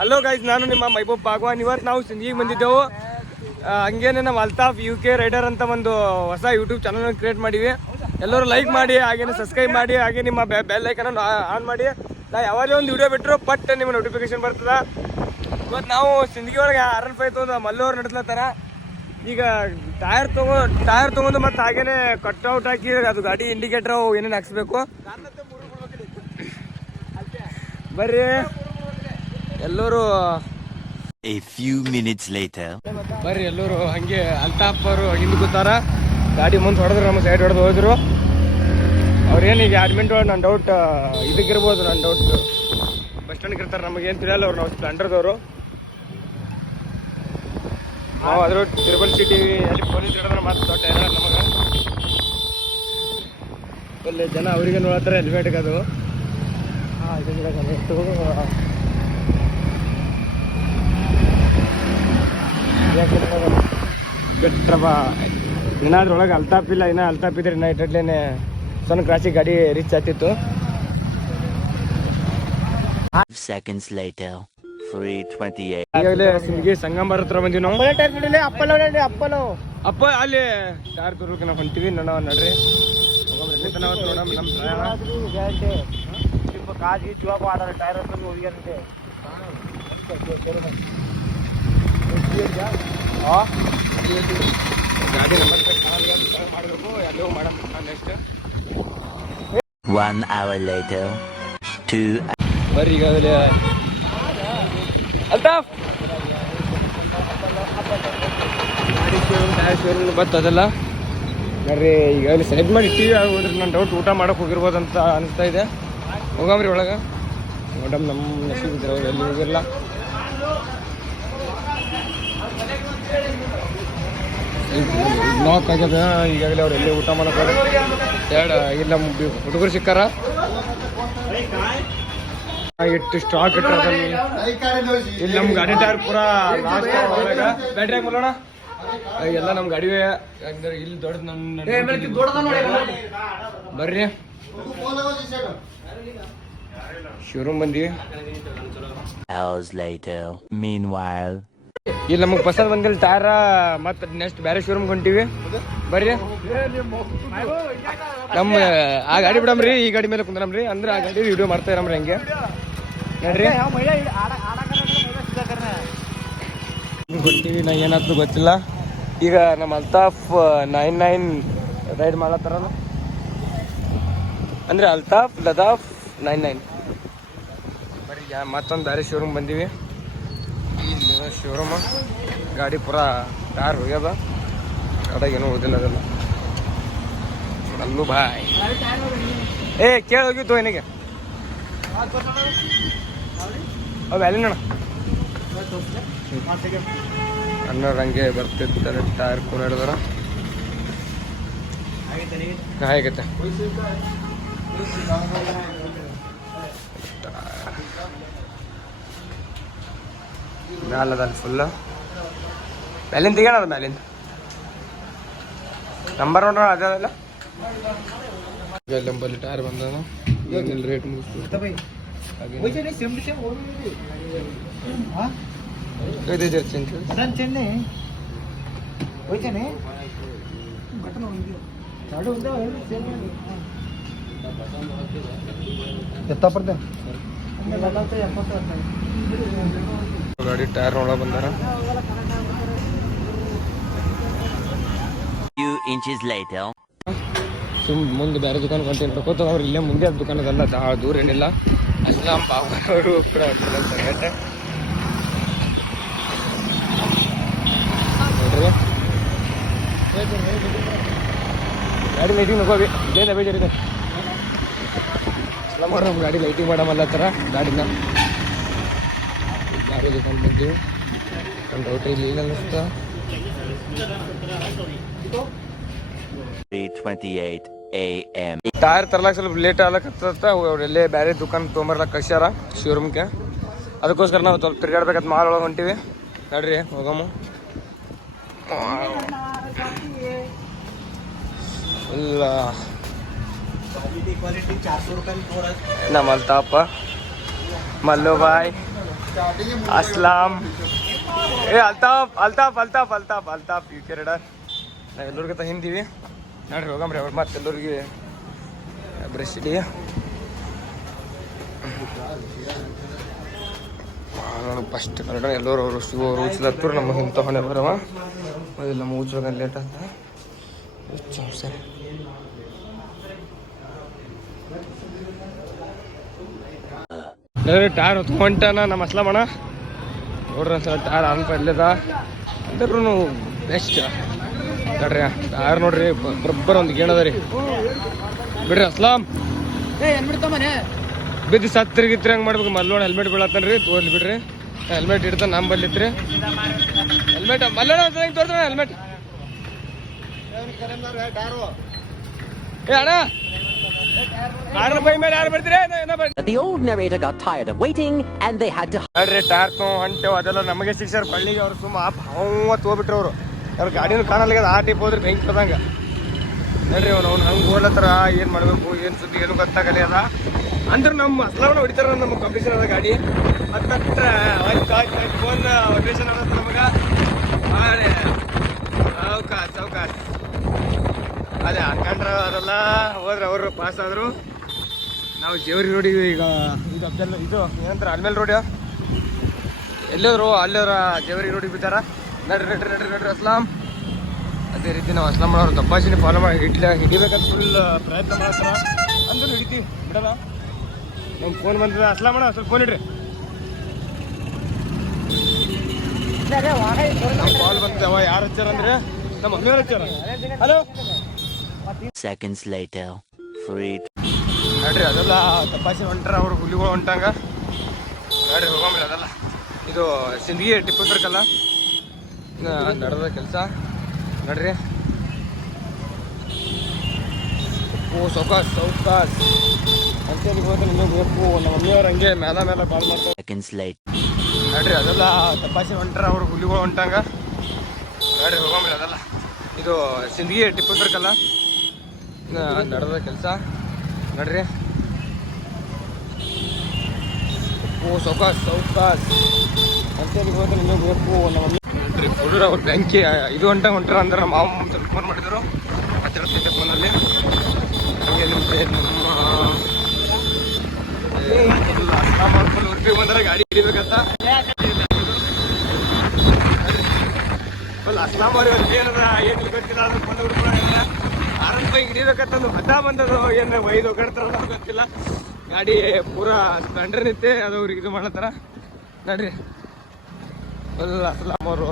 Hello guys, ನಾನು ನಿಮ್ಮ ಮೈಬೂಬ್ ಭಾಗವಾನ್. ಇವತ್ತು ನಾವು ಸಿಂಧಿಗೆ ಬಂದಿದ್ದೆವು. ಹಂಗೇನೆ ನಮ್ಮ ಅಲ್ತಾಫ್ UK ರೈಡರ್ ಅಂತ ಒಂದು ಹೊಸ ಯೂಟ್ಯೂಬ್ ಚಾನಲ್ ಕ್ರಿಯೇಟ್ ಮಾಡಿವಿ. ಎಲ್ಲರೂ ಲೈಕ್ ಮಾಡಿ, ಹಾಗೇನೆ ಸಬ್ಸ್ಕ್ರೈಬ್ ಮಾಡಿ, ಹಾಗೆ ನಿಮ್ಮ ಬೆಲ್ ಐಕನ್ ಆನ್ ಮಾಡಿ. ನಾ ಯಾವಾಗಲೇ ಒಂದು ವಿಡಿಯೋ ಬಿಟ್ಟರು ಪಟ್ ನಿಮ್ಮ ನೋಟಿಫಿಕೇಶನ್ ಬರ್ತದ. ಇವತ್ತು ನಾವು ಸಿಂಧಿಗೆ ಒಳಗೆ R15 ತೊಗೊಂಡು ಮಲ್ಲೋರು ನಡ್ಸ್ಲತ್ತಾರ. ಈಗ ಟೈರ್ ತೊಗೊಂಡು ಮತ್ತು ಹಾಗೇನೆ ಕಟ್ಔಟ್ ಹಾಕಿ ಅದು ಗಾಡಿ ಇಂಡಿಕೇಟರ್ ಏನೇನು ಹಾಕ್ಸ್ಬೇಕು ಬರ್ರಿ ಎಲ್ಲರೂ. A few minutes later. ಬರ್ರಿ ಎಲ್ಲರೂ ಹಂಗೆ ಅಲ್ತಾಫ್ ಅವರು ಹಿಂದೆ ಕೂತಾರ. ಗಾಡಿ ಮುಂದೆ ಹೊಡೆದ್ರು, ನಮ್ಮ ಸೈಡ್ ಹೊಡೆದು ಹೋದ್ರು. ಅವ್ರೇನು ಈಗ ಅಡ್ಮಿಂಟ್ ಒಳಗೆ ನನ್ನ ಡೌಟ್ ಇದಕ್ಕಿರ್ಬೋದು. ನನ್ನ ಡೌಟ್ ಬಸ್ ಸ್ಟ್ಯಾಂಡ್ಗೆ ಇರ್ತಾರೆ, ನಮಗೇನು ತಿಳಿಯಲ್ಲ. ಅವ್ರು ನಾವು ಸ್ಪ್ಲೆಂಡರ್ದವರು. ನಾವು ಅದ್ರ ತಿರುಬಲ್ ಸಿಟಿ ಅಲ್ಲಿ ಪೊಲೀಸ್ ಹಿಡಿದ್ರೆ ಮಾತ್ರ ದೊಡ್ಡ ನಮಗೆ ಅಲ್ಲಿ ಜನ ಅವರಿಗೆ ನೋಡ್ತಾರೆ ಹೆಲ್ಮೆಟ್ಗೆ ಅದು. ಬಿಟ್ರಪ್ಪ ಏನಾದ್ರೂ ಒಳಗೆ ಅಲ್ತಾಫ್ ಇಲ್ಲ. ಇನ್ನೂ ಅಲ್ತಾಫ್ ಇದ್ರೆ ಇನ್ನು ಇಟ್ಟಲೇನೆ ಸಣ್ಣ ಕ್ರಾಸಿಗೆ ಗಾಡಿ ರೀಚ್ ಆಗ್ತಿತ್ತು. Seconds later. 3:28. ಈಗಾಗಲೇ ಸಿಂಧಿಗೆ ಸಂಗಮರ ಹತ್ರ ಬಂದೀವಿ ನಾವು. ಅಪ್ಪ ಅಲ್ಲಿ ಟೈರ್ ತರೋಕೆ ನಾವು ಹೊಂಟಿವಿ. ನಡ್ರಿ ನಮ್ಮ ಗಾಡಿ ಮಾಡಬೇಕು. ಎಲ್ಲೋ ಮಾಡಬೇಕು ನೆಕ್ಸ್ಟ್. 1 hour later. 2. ಬರ್ರಿ ಈಗಾಗಲೇ ಅಲ್ತಾಫ್ ಗಾಡಿ ಶೋರೂಮ್ ಬರ್ತದಲ್ಲ. ಬರ್ರಿ ಈಗಾಗಲೇ ಸೈಡ್ ಮಾಡಿ ಇಟ್ಟಿವಿ. ಹೋದ್ರೆ ನನ್ನ ಡೌಟ್ ಊಟ ಮಾಡೋಕೆ ಹೋಗಿರ್ಬೋದಂತ ಅನಿಸ್ತಾ ಇದೆ. ಹೋಗಮ್ರಿ ಒಳಗೆ. ಮೇಡಮ್ ನಮ್ಮ ನಸೀಬ್ ಇದ್ರೆ ಅವ್ರು ಎಲ್ಲಿ ಹೋಗಿರಲ್ಲ. ನಾಕ್ ಆಗ್ಯದ. ಈಗಾಗಲೇ ಅವ್ರು ಎಲ್ಲಿ ಊಟ ಮಾಡೋಕೆ ಎರಡು ಇಲ್ಲ ಹುಡುಗರು ಸಿಕ್ಕಾರ. ಇಟ್ಟು ಸ್ಟಾಕ್ ಇಟ್ಟರಲ್ಲಿ ಇಲ್ಲಿ ನಮ್ಮ ಗಾಡಿ ಟೈರ್ ಪೂರಾ ಲಾಸ್ಟ್ ಬ್ಯಾಟ್ರಿ ಹಾಕಿ ಬರೋಣ. ಎಲ್ಲ ನಮ್ಮ ಗಾಡಿವೆ ಅಂದ್ರೆ ಇಲ್ಲಿ ದೊಡ್ಡ ನನ್ನ ಬರ್ರಿ ಶೋರೂಮ್ ಬಂದಿ. Hours later. Meanwhile. ಇಲ್ಲಿ ನಮಗೆ ಪಸಂದ್ ಬಂದಿಲ್ಲ ಟೈರ. ಮತ್ತೆ ನೆಕ್ಸ್ಟ್ ಬೇರೆ ಶೋರೂಮ್ ಹೊಂಟಿವಿ. ಬರ್ರಿ ನಮ್ಮ ಆ ಗಾಡಿ ಬಿಡಮ್ರಿ, ಈ ಗಾಡಿ ಮೇಲೆ ಕುಂದ್ರಮ್ರಿ. ಅಂದ್ರೆ ಆ ಗಾಡಿ ವಿಡಿಯೋ ಮಾಡ್ತಾ ಇರಮ್ರಿ. ಹಂಗೆ ನೋಡ್ರಿ ಗೊತ್ತೀವಿ. ನಾ ಏನಾದ್ರು ಗೊತ್ತಿಲ್ಲ. ಈಗ ನಮ್ಮ ಅಲ್ತಾಫ್ 99 ರೈಡ್ ಮಾಡತ್ತಾರಲ್ಲ, ಅಂದ್ರೆ ಅಲ್ತಾಫ್ ಲದಾಫ್ 99. ಬರೀ ಮತ್ತೊಂದು ಬೇರೆ ಶೋರೂಮ್ ಬಂದೀವಿ. ಇಲ್ಲಿ ಶೋರೂಮ್ ಗಾಡಿ ಪೂರಾ ಟೈರ್ ಹೋಗ್ಯದ. ಅದಾಗ ಏನೂ ಓದಿಲ್ಲ ಅದೆಲ್ಲ. ಅಲ್ಲೂ ಬಾಯ್ ಕೇಳಿ ಹೋಗಿತ್ತು ಏನಿಗೆ ಅವು ಅಲ್ಲಿನ ಅನ್ನೋರು ಹಂಗೆ ಬರ್ತಿರ್ತಾರೆ. ಟೈರ್ ಕೂಡ ಹಿಡಿದಾರ. ಆಗತ್ತೆ ಮ್ಯಾಲದಲ್ಲಿ ಫುಲ್ ಮ್ಯಾಲಿಂದ ತೆಗೋಣ. ಮ್ಯಾಲಿಂದ ನಂಬರ್ ನೋಡ್ರ ಅದಲ್ಲ. ನಂಬಲ್ಲಿ ಟೈರ್ ಬಂದ ರೇಟ್ ಮುಗಿಸ್ತೀವಿ. ಗಾಡಿ ಟೈರ್ ಒಳಗೆ ಬಂದಾರ. Few inches later. ಮುಂದೆ ಬೇರೆ ದುಕಾನ್ ಕಂಟೇನ್ ತಗೋತ ಅವ್ರು ಇಲ್ಲೇ ಮುಂದೆ ದುಕಾನ್ ಅದಲ್ಲ, ದೂರ ಏನಿಲ್ಲ. ಅಸ್ಲಾಂ ಬಾವರು ನೋಡ್ರಿ ಗಾಡಿ ಲೈಟಿಂಗ್ ನೋಕೋವಿ. ಇದೇನ ಬೇಜಾರಿದೆ. ಅಸ್ಲಾಂ ಅವ್ರು ನಮ್ಮ ಗಾಡಿ ಲೈಟಿಂಗ್ ಮಾಡಮಲ್ಲತ್ತಾರ ಗಾಡಿನ. ಬೇರೆ ದುಕಾನ್ ಬಂದೀವಿ. ನನ್ನ ಡೌಟ್ ಇಲ್ಲಿ ಇಲ್ಲ ಅನ್ನಿಸ್ತಾ. 3:28 a.m. ಟೈರ್ ತರ್ಲಾಕ ಸ್ವಲ್ಪ ಲೇಟ್ ಆಗ್ಲಕತ್ತ. ಅವ್ರೆಲ್ಲೇ ಬೇರೆ ದುಕಾನ್ ತೊಗೊಂಬರ್ಲಾಕ ಕಳ್ಸ್ಯಾರ ಶೋರೂಮ್ಗೆ. ಅದಕ್ಕೋಸ್ಕರ ನಾವು ಸ್ವಲ್ಪ ತಿರ್ಗಾಡ್ಬೇಕಂತ ಮಾಲ್ ಒಳಗೆ ಹೊಂಟಿವಿ. ನೋಡ್ರಿ ಹೋಗಮ್ಮ. ಇಲ್ಲ ನಮ್ಮ ಅಲ್ತಾಫ, ಮಲ್ಲು ಬಾಯ್, ಅಸ್ಲಾಂ ಏ Altaf Altaf Altaf Altaf Altaf U K rider. ನಾವು ಎಲ್ಲರಿಗಿಂತ ಹಿಂದೀವಿ ನೋಡ್ರಿ, ಹೋಗಮ್ರಿ ಅವ್ರು ಮತ್ತೆ ಎಲ್ಲರಿಗೆ ಬ್ರಷ್ ಇಡಿ ನೋಡಿ. ಫಸ್ಟ್ ಕನ್ನಡ ಎಲ್ಲರೂ ಅವರು ಶಿವ ಅವರು ಉಚ್ಚಲತ್ತರು ನಮಗೆ ಇಂಥ ಹೊಣೆ ಬರವ ಮೊದಲು ನಮ್ಮ ಉಚ್ಚೋಗ ಲೇಟ್ ಅಂತ ಸರಿ. ಟೈರ್ ಹೊತ್ಕೊಂಟಾನ ನಮ್ಮ ಅಸ್ಲಾಮಣ್ಣ ನೋಡ್ರಿ ಒಂದ್ಸಲ ಟೈರ್ ಆನ್ ಪಡ್ಲದ ಅಂದ್ರೂ ಬೆಸ್ಟ್ ನೋಡ್ರಿ. ಟೈರ್ ನೋಡ್ರಿ ಬರೋಬ್ಬರ ಒಂದು ಗೇಣದ ರೀ. ಬಿಡ್ರಿ ಅಸ್ಲಾಂ ಬಿದ್ದು ಸತ್ತಿರ್ಗಿತ್ರಿ ಹಂಗೆ ಮಾಡ್ಬೇಕು. ಮಲ್ಲೋಣ ಹೆಲ್ಮೆಟ್ ಬೀಳತ್ತಾನ ರೀ, ತೋರ್ಲಿ ಬಿಡ್ರಿ. ಹೆಲ್ಮೆಟ್ ಇಡ್ತಾನೆ ನಮ್ಮ ಬಲ್ಲಿತ್ರಿ. Helmet ಮಲ್ಲೋಣ ತೋರ್ತಾನೆ helmet. ಏ ಅಣ್ಣ The old narrator got tired of waiting and they had to ನೋಡ್ರಿ ಟೈರ್ ಹೊಂಟೇವು ಅದೆಲ್ಲ ನಮಗೆ ಶಿಕ್ಷರ್ ಬಳ್ಳಿಗೆ ಅವ್ರು ಸುಮ್ಮ ತೋಬಿಟ್ರು ಅವರು. ಅವ್ರ ಗಾಡಿನೂ ಕಾಣಲ್ಲ ಆ ಟೈಪ್ ಹೋದ್ರೆ ಬೆಂಕಿ ಕದಂಗ ನೋಡ್ರಿ. ಅವ್ನು ಹಂಗೆ ಓಡ್ಲತ್ತಾರ, ಏನು ಮಾಡಬೇಕು ಏನು ಸುದ್ದಿ ಏನು ಗೊತ್ತಾಗಲ್ಲ ಅದ ಅಂದ್ರೆ ನಮ್ಮ ಅಸ್ಲಾಮನ ಹೊಡಿತಾರ ನಮ್ಮ ಕಾಂಪಿಟೇಷನ್ ಅದ ಗಾಡಿ ಹತ್ತತ್ರ ಫೋನ್ ವೈಬ್ರೇಷನ್ ಆಗತ್ತೆ ನಮಗೆ. ಚೌಕಾಸ್ ಚೌಕಾಸ್ ಅದೇ ಹಾಕೊಂಡ್ರ ಅದೆಲ್ಲ ಹೋದ್ರೆ ಅವರು ಪಾಸ್ ಆದರು. ನಾವು ಜೇವರಿ ರೋಡಿಗೆ ಈಗ ಇದು ಅಬ್ಜಲ್ ಇದು ಏನಂತಾರೆ ಅಲ್ಮೇಲೆ ರೋಡ್ ಎಲ್ಲೋದ್ರು ಅಲ್ಲೋರ ಜೇವರಿ ರೋಡಿಗೆ ಬಿದ್ದಾರ. ನಡ್ರಿ ನಡ್ರಿ ನಡ್ರಿ ನಡ್ರಿ ಅಸ್ಲಾಂ. ಅದೇ ರೀತಿ ನಾವು ಅಸ್ಲಾಂ ಅವ್ರ ದಬ್ಬಾಸಿನ ಫಾಲೋ ಮಾಡಿ ಹಿಡಿಬೇಕಂತ ಫುಲ್ ಪ್ರಯತ್ನ ಮಾಡ್ತಾರ. ಅಂದ್ರೂ ಹಿಡಿತೀವಿ ಬಿಡಲ್ಲ. ನಮ್ಮ ಫೋನ್ ಬಂದಿದೆ ಅಸ್ಲಾಮಣ್ಣ, ಸ್ವಲ್ಪ ಫೋನ್ ಇಡ್ರಿ. ಕಾಲ್ ಬಂದಿದೆ. ಅವ ಯಾರು ಹಚ್ಚಾರ ಅಂದ್ರೆ ನಮ್ಮ ಮಮ್ಮಿಯವ್ರು ಹಚ್ಚಾರ. Hello Seconds later. Free. ನೋಡ್ರಿ ಅದೆಲ್ಲ ತಪಾಸಿ ಹೊಂಟಾರ ಅವ್ರು ಹುಲಿಗಳು ಹೊಂಟಂಗ ನೋಡ್ರಿ. ಹೋಗಮ್ರಿ ಅದೆಲ್ಲ ಇದು ಸಿಂದಗಿ ಟಿಪ್ಪು ಸರ್ಕಲ್ಲ ನಡೆದ ಕೆಲಸ ನೋಡ್ರಿ. ಓ ಸೌಕಾಸ್ ಸೌಕಾಸ್ ಅಂತೇಳಿ ಹೋದ್ರೆ ನಿಮಗೆ ಬೇಕು. ನಮ್ಮ ಮಮ್ಮಿಯವ್ರು ಹಂಗೆ ಮೇಲ ಮೇಲೆ ಕಾಲ್ ಮಾಡ್ತಾರೆ. Seconds later. ನೋಡ್ರಿ ಅದೆಲ್ಲ ತಪಾಸಿ ಹೊಂಟಾರ ಅವ್ರು ಹುಲಿಗಳು ಹೊಂಟಂಗ ನೋಡ್ರಿ. ಹೋಗಮ್ರಿ ಅದೆಲ್ಲ ಇದು ಸಿಂದಗಿ ಟಿಪ್ಪು ಸರ್ಕಲ್ಲ ನಡೆದ ಕೆಲಸ ನೋಡ್ರಿ. ಓ ಸೌಕಾಸ್ ಸೌಕಾಸ್ ಅಂತೇಳಿ ಹೋದ್ರೆ ನಿಮಗೆ ಬೇಕು. ನಮ್ಮ ನೋಡ್ರಿ ಹುಡುಗರು ಅವ್ರು ಬೆಂಕಿ ಇದು ಹೊಂಟಾರ ಅಂದ್ರೆ ನಮ್ಮ ಮಾವ ಸ್ವಲ್ಪ ಫೋನ್ ಮಾಡಿದ್ರು, ಮಾತಾಡ್ತಿದ್ದೆ ಫೋನಲ್ಲಿ. ಹಂಗೆ ನಮ್ಮ ಉಡುಪಿ ಬಂದ್ರೆ ಗಾಡಿ ಹಿಡಿಬೇಕಂತ ಅಸ್ಲಾಂ ಅವ್ರು ಏನದ ಏನು ಗೊತ್ತಿಲ್ಲ ಅದು ಬಂದು ಹುಡ್ಕೊಳ್ಳೋಣ ಆರಂಭ ಹಿಡಿಬೇಕಂತಂದು ಹಠ ಬಂದದು. ಏನು ಒಯ್ದು ಹೋಗ್ತಾರ ಗೊತ್ತಿಲ್ಲ. ಗಾಡಿ ಪೂರಾ ಸ್ಪ್ಲೆಂಡರ್ ನಿಂತೆ ಅದು ಅವ್ರಿಗೆ ಇದು ಮಾಡತ್ತಾರ ನೋಡ್ರಿ. ಫುಲ್ ಅಸ್ಲಾಂ ಅವರು